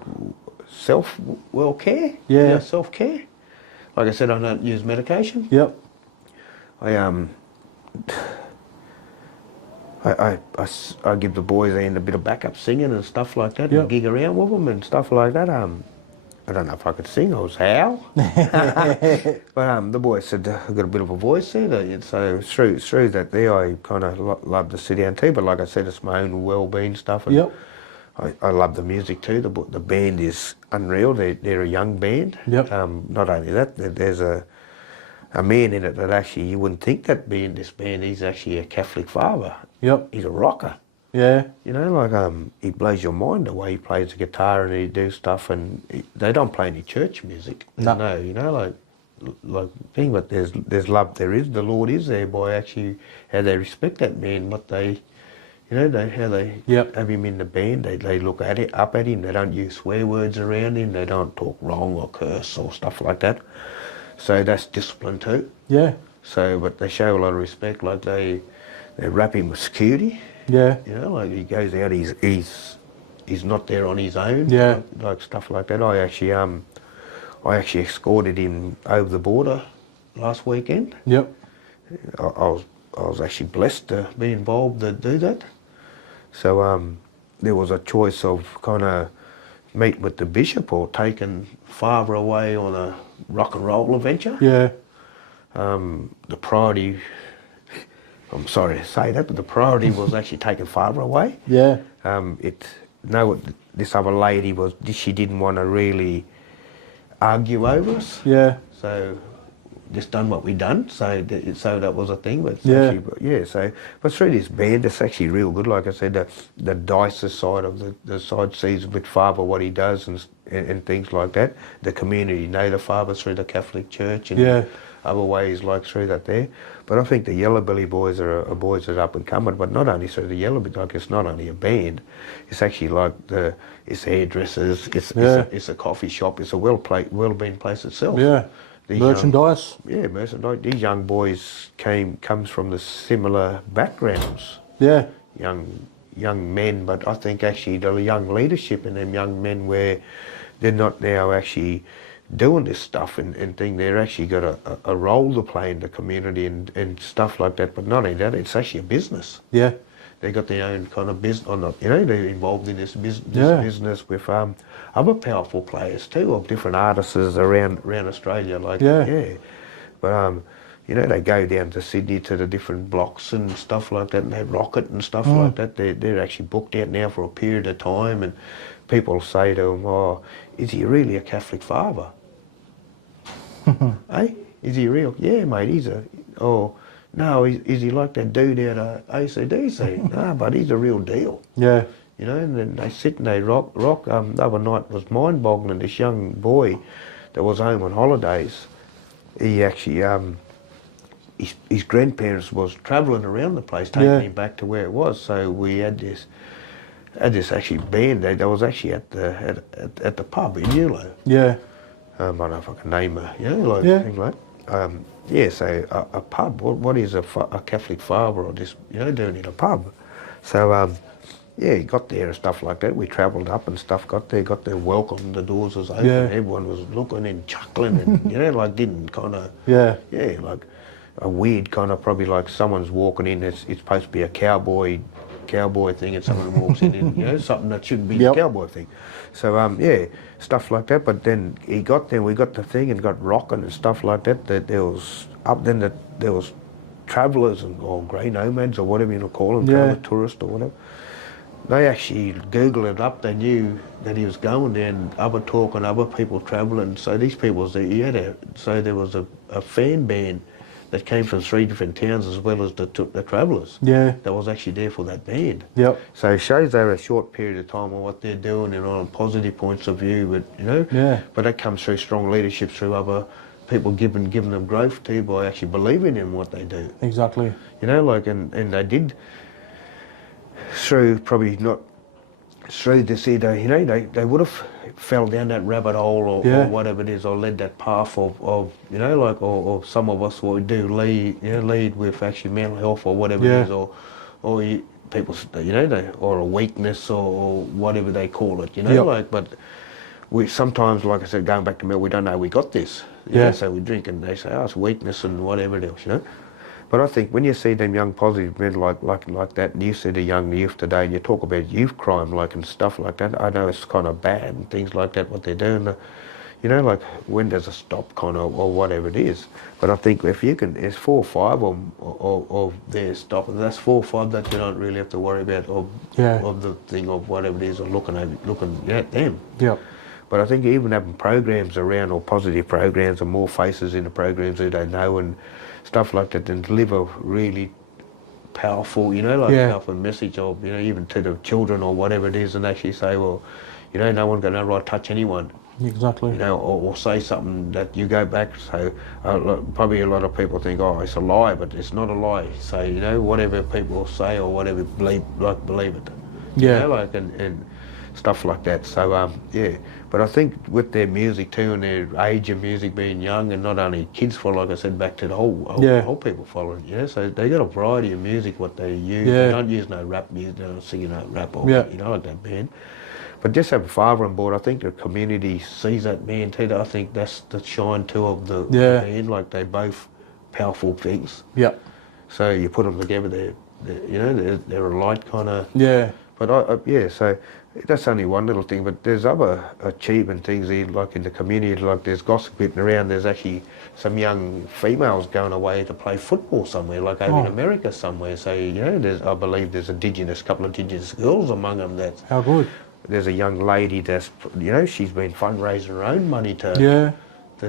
self-care. Yeah. You know, self-care. Like I said, I don't use medication. Yep. I give the boys a bit of backup singing and stuff like that, Yep. and gig around with them and stuff like that. I don't know if I could sing. I was how, but the boys said I've got a bit of a voice there. So through that there, I kind of love to sit down too. But like I said, it's my own well-being stuff. And Yep. I love the music too. The band is unreal. They're a young band. Yep. Not only that, there's a man in it that actually you wouldn't think that being this band, he's actually a Catholic father. Yep. He's a rocker. Yeah. You know, like he blows your mind the way he plays the guitar and he do stuff, and they don't play any church music. No. You know, like thing, but there's love. The Lord is there by actually how they respect that man, what they, you know, how they Yep. have him in the band. They look up at him. They don't use swear words around him. They don't talk wrong or curse or stuff like that. So that's discipline too. Yeah. So, but they show a lot of respect. Like they wrap him with security. Yeah. You know, like he goes out, he's not there on his own. Yeah. Like stuff like that. I actually escorted him over the border last weekend. Yep. I was actually blessed to be involved to do that. So there was a choice of kind of meet with the bishop or taking father away on a rock and roll adventure. Yeah. The priority, I'm sorry to say that, but the priority was actually taking father away. Yeah. This other lady she didn't want to really argue over us. Yeah. So just done what we done. So that was a thing. But Yeah. But through this band, it's actually real good. Like I said, the diocese side of the side sees with father what he does and things like that. The community know the father through the Catholic Church and other ways like through that there. But I think the Yellow Belly boys are boys that are up and coming. But not only through the Yellow Belly, like it's not only a band. It's actually like it's hairdressers. It's a coffee shop. It's a well-being place itself. Yeah. Merchandise. Merchandise. These young boys comes from the similar backgrounds. Yeah. Young men, but I think actually the young leadership in them young men where they're not now actually doing this stuff and thing. They're actually got a role to play in the community and stuff like that. But not only that, it's actually a business. Yeah. They got their own kind of business, or not, you know, they're involved in this Yeah. business with other powerful players too, of different artists around Australia. Like, Yeah. But you know, they go down to Sydney to the different blocks and stuff like that, and they rock it and stuff like that. They're actually booked out now for a period of time, and people say to them, "Oh, is he really a Catholic father?" Hey, is he real? Yeah, mate, he's a. Oh, no, is he like that dude out of ACDC? No, but he's a real deal. Yeah. You know, and then they sit and they rock. The other night was mind-boggling. This young boy that was home on holidays, he actually, his grandparents was travelling around the place, taking him back to where it was. So we had this actually band. They was actually at the pub in Eulo. Yeah. I don't know if I can name her, you know, like thing like. So a pub. What is a Catholic father or this, you know, doing in a pub? So he got there and stuff like that. We travelled up and stuff. Got there, welcome. The doors was open. Yeah. Everyone was looking and chuckling and you know, like didn't kind of like a weird kind of probably like someone's walking in. It's supposed to be a cowboy thing, and someone walks in and you know something that shouldn't be a cowboy thing. So stuff like that. But then he got there, we got the thing and got rocking and stuff like that. That there was there was travellers or grey nomads or whatever you want to call them, tourists or whatever. They actually Googled it up. They knew that he was going there, and other talk and other people travelling. So these people was there. So there was a fan band that came from 3 different towns as well as the travellers. Yeah. That was actually there for that band. Yep. So it shows over a short period of time on what they're doing and on positive points of view, but you know. Yeah. But that comes through strong leadership, through other people giving them growth too by actually believing in what they do. Exactly. You know, like and they did through probably not through this either, you know, they would have fell down that rabbit hole or whatever it is, or led that path of you know, like or some of us would do lead with actually mental health or whatever it is, or people, you know, or a weakness or whatever they call it, you know, like, but we sometimes, like I said, going back to Mel, we don't know we got this. You know, so we drink and they say, oh, it's weakness and whatever else, you know. But I think when you see them young positive men like that, and you see the young youth today, and you talk about youth crime like and stuff like that, I know it's kind of bad and things like that, what they're doing. You know, like when does it stop kind of, or whatever it is. But I think if you can, there's 4 or 5 of their stop, and that's 4 or 5 that you don't really have to worry about of the thing of whatever it is, or looking at them. Yep. But I think even having programs around, or positive programs, and more faces in the programs who they know and stuff like that, and deliver really powerful, you know, like powerful message of, you know, even to the children or whatever it is, and actually say, well, you know, no one's got no right to touch anyone. Exactly. You know, or say something that you go back. So probably a lot of people think, oh, it's a lie, but it's not a lie. So, you know, whatever people say or whatever believe it. You know, like and stuff like that. So but I think with their music too, and their age of music being young, and not only kids follow, like I said, back to the whole people following. You know, so they got a variety of music what they use. They don't use no rap music. They don't sing no rap or you know, like that band. But just have a father on board. I think the community sees that band too. I think that's the shine too of the band. Like they both powerful things. Yeah. So you put them together, they're a light kind of. Yeah. But so that's only one little thing. But there's other achievement things here, like in the community. Like there's gossip getting around. There's actually some young females going away to play football somewhere, like over in America somewhere. So you know, I believe there's a couple of indigenous girls among them. That's how good. There's a young lady that's, you know, she's been fundraising her own money to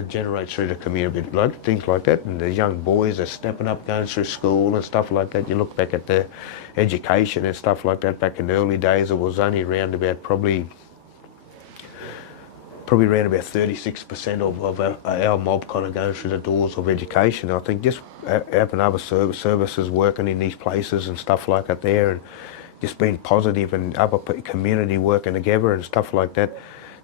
generate through the community, like things like that. And the young boys are stepping up, going through school and stuff like that. You look back at the education and stuff like that. Back in the early days, it was only around about probably around about 36% of our mob kind of going through the doors of education. I think just having other services working in these places and stuff like that there, and just being positive and other community working together and stuff like that,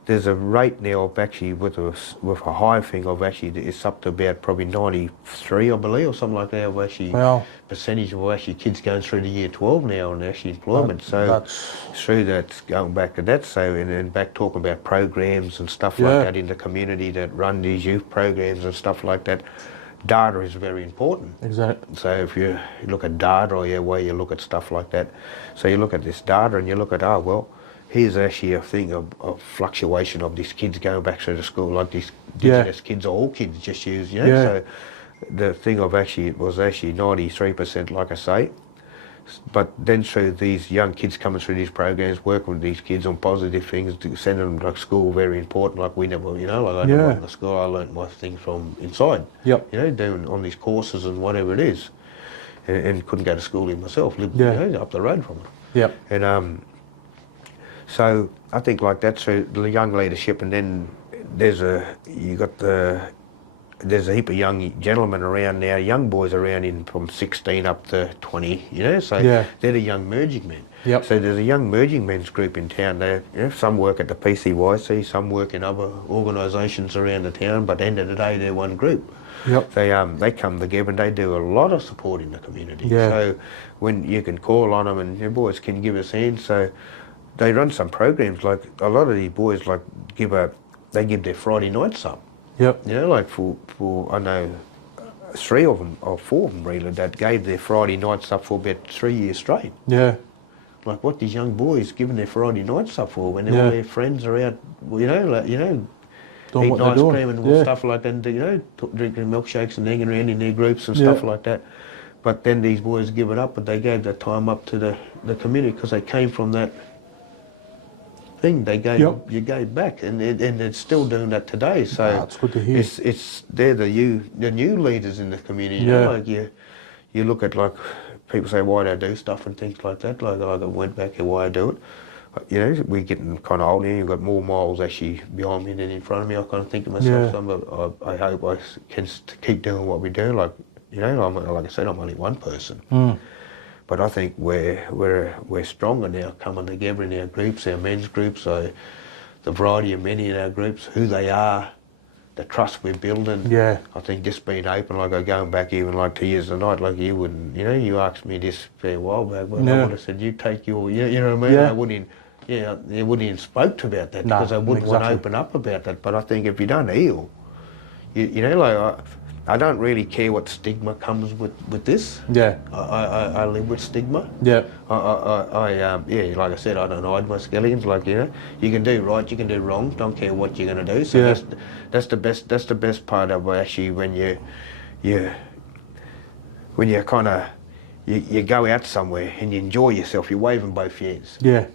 there's a rate now of actually with a high thing of actually it's up to about probably 93, I believe, or something like that. Of actually Wow. percentage of actually kids going through to year 12 now and actually employment. So That's through that's going back to that. So and then back talking about programs and stuff Yeah. like that in the community that run these youth programs and stuff like that. Data is very important. exactly. So if you look at data or your way you look at stuff like that, so you look at this data and you look at, oh, well, here's actually a thing of fluctuation of these kids going back to the school, like these Yeah. Indigenous kids or all kids just use, you know. Yeah. So the thing of actually, it was actually 93%, like I say. But then through these young kids coming through these programs, working with these kids on positive things, sending them to school, very important. Like we never, you know, like I never Yeah. went to school, I learnt my things from inside. Yep. You know, doing on these courses and whatever it is. And couldn't go to school in myself, lived Yeah. you know, up the road from it. Yep. And so I think like that's through the young leadership, and then there's a heap of young gentlemen around now, young boys around in from 16 up to 20, you know, so Yeah. they're the young merging men. Yep. So there's a young merging men's group in town. They, you know, some work at the PCYC, some work in other organisations around the town, but at the end of the day, they're one group. Yep. They come together and they do a lot of support in the community. Yeah. So when you can call on them and, "Hey, boys, can you give us a hand?" So they run some programs, like a lot of these boys like give their Friday nights up. Yep. You know, like for I know 3 of them or 4 of them really that gave their Friday nights up for about 3 years straight. Yeah. Like what these young boys giving their Friday nights up for when Yeah. all their friends are out, you know, like, you know, Doing eating what they're ice doing. cream and Yeah. stuff like that, and, you know, drinking milkshakes and hanging around in their groups and Yeah. stuff like that. But then these boys give it up, but they gave that time up to the community because they came from that thing. They gave Yep. you gave back, and they're still doing that today. So That's good to hear. it's they're the new leaders in the community. You know, Yeah. like you look at like people say why do I do stuff and things like that. Like I went back here why I do it. You know, we're getting kind of old now. You've got more miles actually behind me than in front of me. I kind of think to myself, Yeah. I hope I can keep doing what we do. Like, you know, like I said, I'm only one person. Mm. But I think we're stronger now, coming together in our groups, our men's groups. So the variety of men in our groups, who they are, the trust we're building. Yeah. I think just being open, like going back even like 2 years tonight, like you wouldn't, you know, you asked me this a fair while back, but I Yeah. would have said, you take your, you know what I mean? Yeah. I wouldn't, they wouldn't even spoke to about that No, because I wouldn't want to exactly. open up about that. But I think if you don't heal, you know, like I don't really care what stigma comes with this. Yeah. I live with stigma. Yeah. Yeah, like I said, I don't hide my skeletons. Like, you know, you can do right, you can do wrong. Don't care what you're going to do. So Yeah. that's the best part of actually when you kind of you go out somewhere and you enjoy yourself. You're waving both hands. Yeah.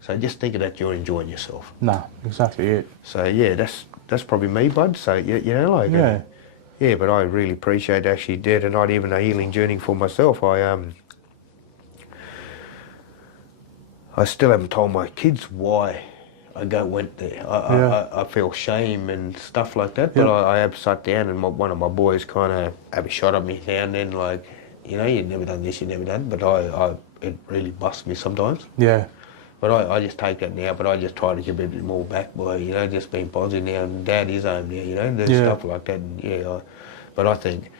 So just think of that. You're enjoying yourself. No, exactly it. So yeah, that's probably me, bud. So you know, like Yeah. yeah, but I really appreciate actually did and not even a healing journey for myself. I still haven't told my kids why I went there. I feel shame and stuff like that, but Yeah. I have sat down and one of my boys kind of have a shot at me now and then, like, you know, you've never done this, you've never done, but it really busts me sometimes. Yeah. But I just take that now, but I just try to give a bit more back by, you know, just being positive now, and Dad is home now, you know, there's Yeah. stuff like that, and yeah, but I think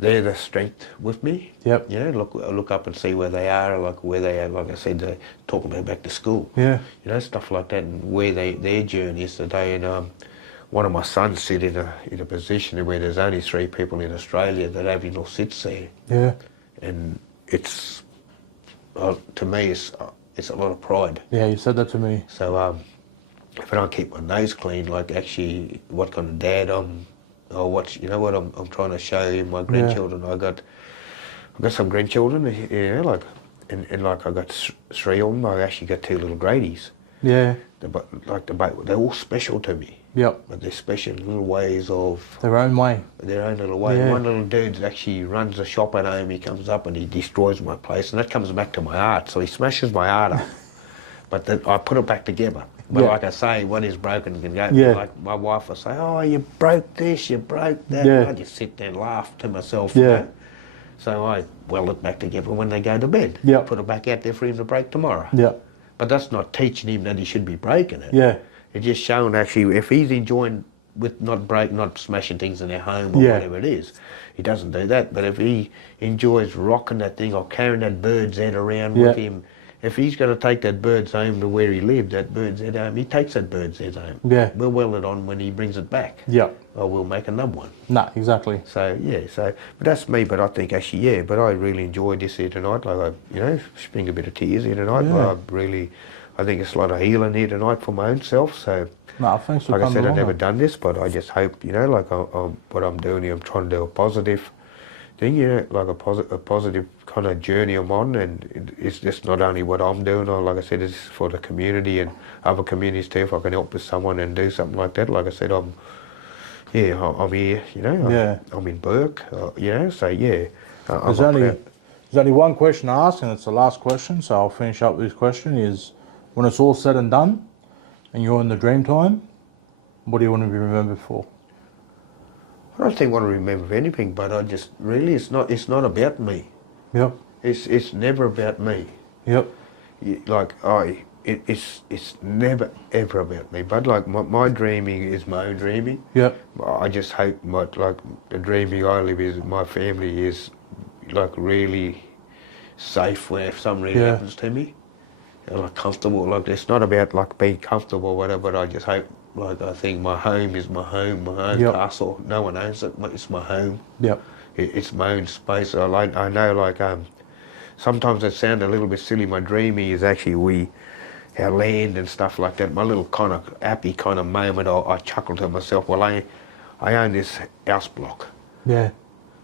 they're the strength with me. Yep. You know, look up and see where they are, like where they are, like I said, they're talking about back to school. Yeah. You know, stuff like that, and where their journey is today, and one of my sons sit in a position where there's only 3 people in Australia that Aboriginal sits there, Yeah. and it's, to me, it's a lot of pride. Yeah, you said that to me. So if I don't keep my nose clean, like actually what kind of dad I'm, or what, you know what I'm trying to show my grandchildren. I got some grandchildren, you know, like, and like I got 3 of them. I actually got 2 little Grady's. Yeah. They're all special to me. Yep. But they're special in little ways of Their own way. their own little way. Yeah. One little dude actually runs a shop at home. He comes up and he destroys my place, and that comes back to my art. So he smashes my art up, but then I put it back together. But Yeah. like I say, when it's broken, it can go. Yeah. Like my wife will say, "Oh, you broke this, you broke that." Yeah. And I just sit there and laugh to myself. Yeah. You know? So I weld it back together when they go to bed. Yeah. Put it back out there for him to break tomorrow. Yeah. But that's not teaching him that he should be breaking it. Yeah. It's just showing actually if he's enjoying with not smashing things in their home or Yeah. whatever it is, he doesn't do that. But if he enjoys rocking that thing or carrying that bird's head around with Yeah. him, if he's going to take that bird's home to where he lived, that bird's head home, he takes that bird's head home. Yeah. We'll weld it on when he brings it back. Yeah. Or we'll make another one. No, exactly. So yeah, but that's me. But I think actually, yeah. But I really enjoyed this here tonight. Like spring a bit of tears here tonight. Yeah. But I think it's a lot of healing here tonight for my own self. So No, thanks for like I coming said, I've along. never done this, but I just hope like what I'm doing here, I'm trying to do a positive thing, like a positive kind of journey I'm on, and it's just not only what I'm doing. Or like I said, it's for the community and other communities too. If I can help with someone and do something like that, like I said, I'm here, Yeah. I'm in Burke, so yeah. There's only one question to ask, and it's the last question, so I'll finish up with this question is, when it's all said and done, and you're in the dream time, what do you want to be remembered for? I don't think I want to remember anything, but I just really, it's not about me. Yep. It's never about me. Yep. It's never ever about me. But like my dreaming is my own dreaming. Yep. I just hope the dreaming I live is my family is like really safe where if something really Yeah. happens to me, they're like comfortable. Like it's not about like being comfortable or whatever. But I just hope I think my home is my home, my own Yep. castle. No one owns it. It's my home. Yep. It's my own space. I know sometimes it sounds a little bit silly. My dreaming is actually our land and stuff like that. My little kind of happy kind of moment, I chuckle to myself, well, I own this house block. Yeah.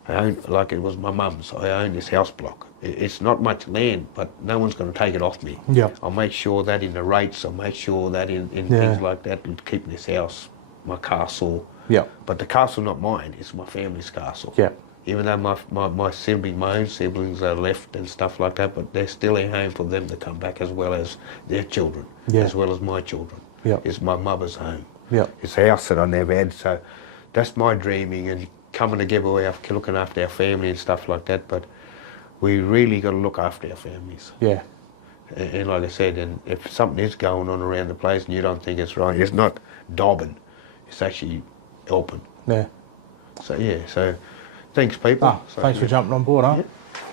I own, like it was my mum's, I own this house block. It's not much land, but no one's going to take it off me. Yeah. I'll make sure that in the rates, I'll make sure that in Yeah. things like that, keeping this house, my castle. Yeah. But the castle not mine, it's my family's castle. Yeah. Even though my own siblings are left and stuff like that, but there's still a home for them to come back as well as their children, Yeah. as well as my children. Yeah. It's my mother's home. Yeah. It's a house that I never had, so that's my dreaming and coming together, looking after our family and stuff like that, but we really got to look after our families. Yeah. And like I said, and if something is going on around the place and you don't think it's right, it's not dobbing, it's actually helping. Yeah. So yeah, thanks people. Ah, thanks for jumping on board, huh? Yeah.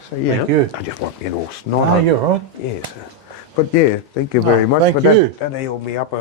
So yeah, Thank you. I just want to get all No, snot. you're right. Yes. But yeah, thank you very much. thank but you. That healed me up.